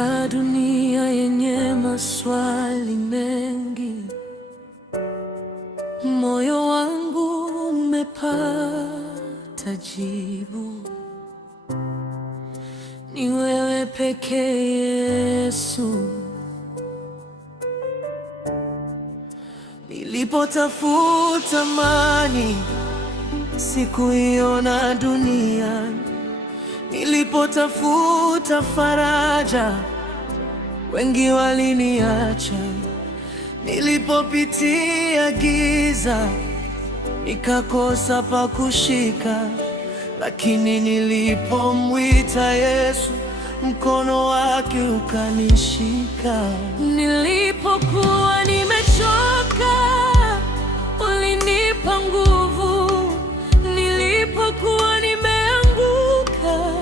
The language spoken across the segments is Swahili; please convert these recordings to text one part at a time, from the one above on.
Katika dunia yenye maswali mengi, moyo wangu umepata jibu. Ni wewe pekee Yesu. Nilipotafuta amani sikuiona duniani, nilipotafuta faraja wengi waliniacha, nilipopitia giza nikakosa pa kushika, lakini nilipomwita Yesu mkono wake ukanishika. Nilipokuwa nimechoka ulinipa nguvu, nilipokuwa nimeanguka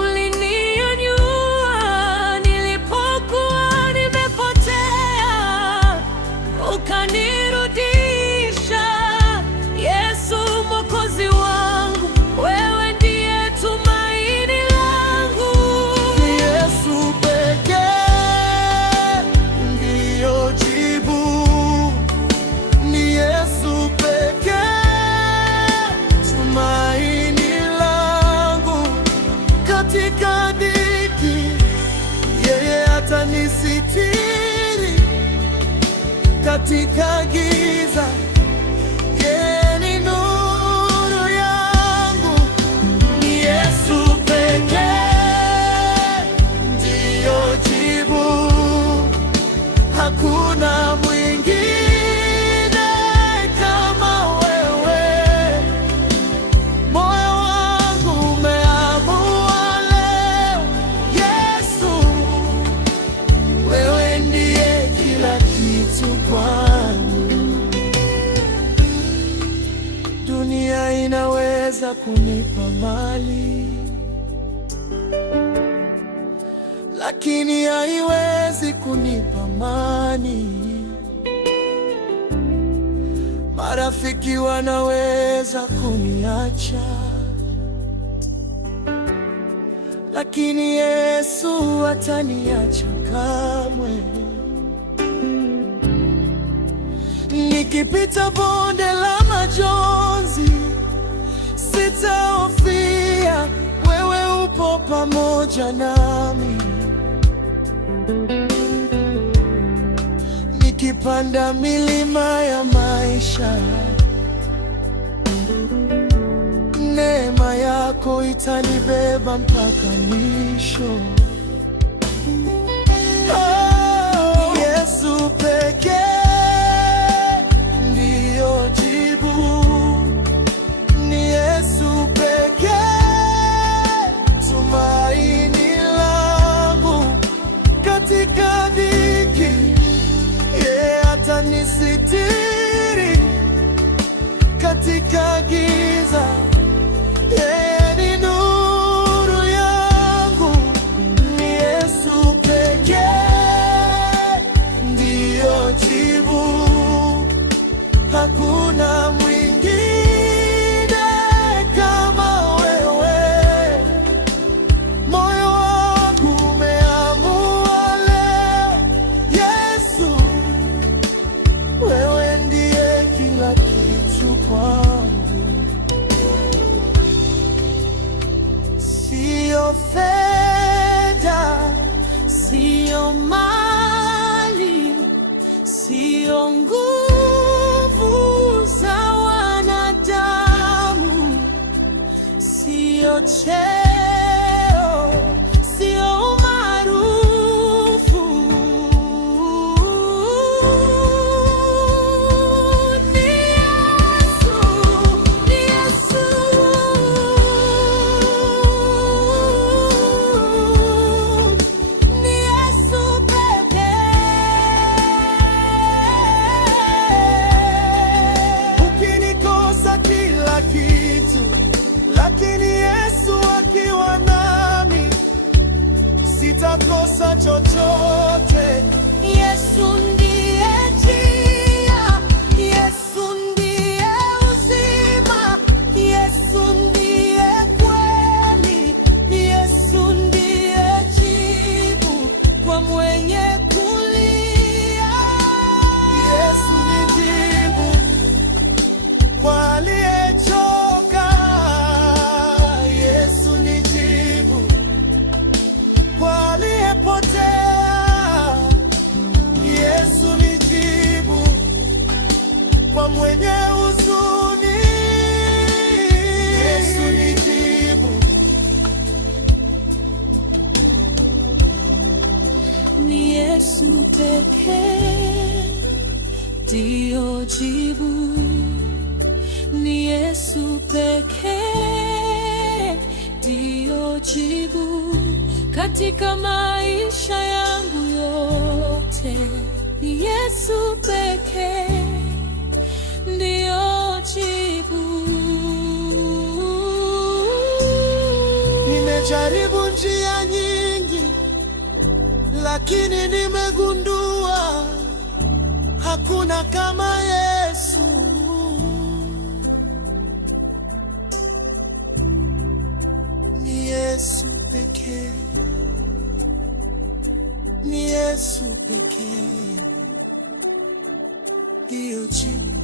ulininyanyua, nilipokuwa nimepotea ukanirudisha. Yesu Mwokozi wangu, wewe ndiye tumaini langu. Ni Yesu pekee ndiyo jibu, ni Yesu pekee tumaini langu. Katika dhiki yeye atanisitiri, katika giza yeye ni nuru yangu. Ni Yesu pekee ndiyo jibu, hakuna mwingine kama wewe. Moyo wangu umeamua leo, Yesu, wewe ndiye kila kitu kwangu. Dunia inaweza kunipa mali, lakini haiwezi kunipa amani. Marafiki wanaweza kuniacha, lakini Yesu hataniacha kamwe. Nikipita bonde la majonzi sitahofia, wewe upo pamoja nami. Nikipanda milima ya maisha, neema yako itanibeba mpaka mwisho. Oh, Yesu pekee ndiyo jibu, ni Yesu pekee tumaini langu. Katika dhiki yeye atanisitiri, katika giza yeye ni nuru yangu. Ni Yesu pekee ndiyo jibu, hakuna mwingine kama wewe. Moyo wangu umeamua leo, Yesu, wewe ndiye kila kitu kwangu. Sio fedha, Sio mali, sio nguvu za wanadamu, sio cheo, sio umaarufu. Ni Yesu, ni Yesu. Ni Yesu pekee. ukinikosa kila kitu, lakini Yesu akiwa nami sitakosa chochote. Yesu ndiye njia, Yesu ndiye uzima, Yesu ndiye kweli, Yesu ndiye jibu. kwa mwenye huzuni, Yesu ni jibu. Ni Yesu pekee ndiyo jibu. Ni Yesu pekee ndiyo jibu katika maisha yangu yote. Ni Yesu pekee ndiyo jibu. Nimejaribu njia nyingi, lakini nimegundua hakuna kama Yesu. Ni Yesu pekee, ni Yesu pekee ndiyo jibu.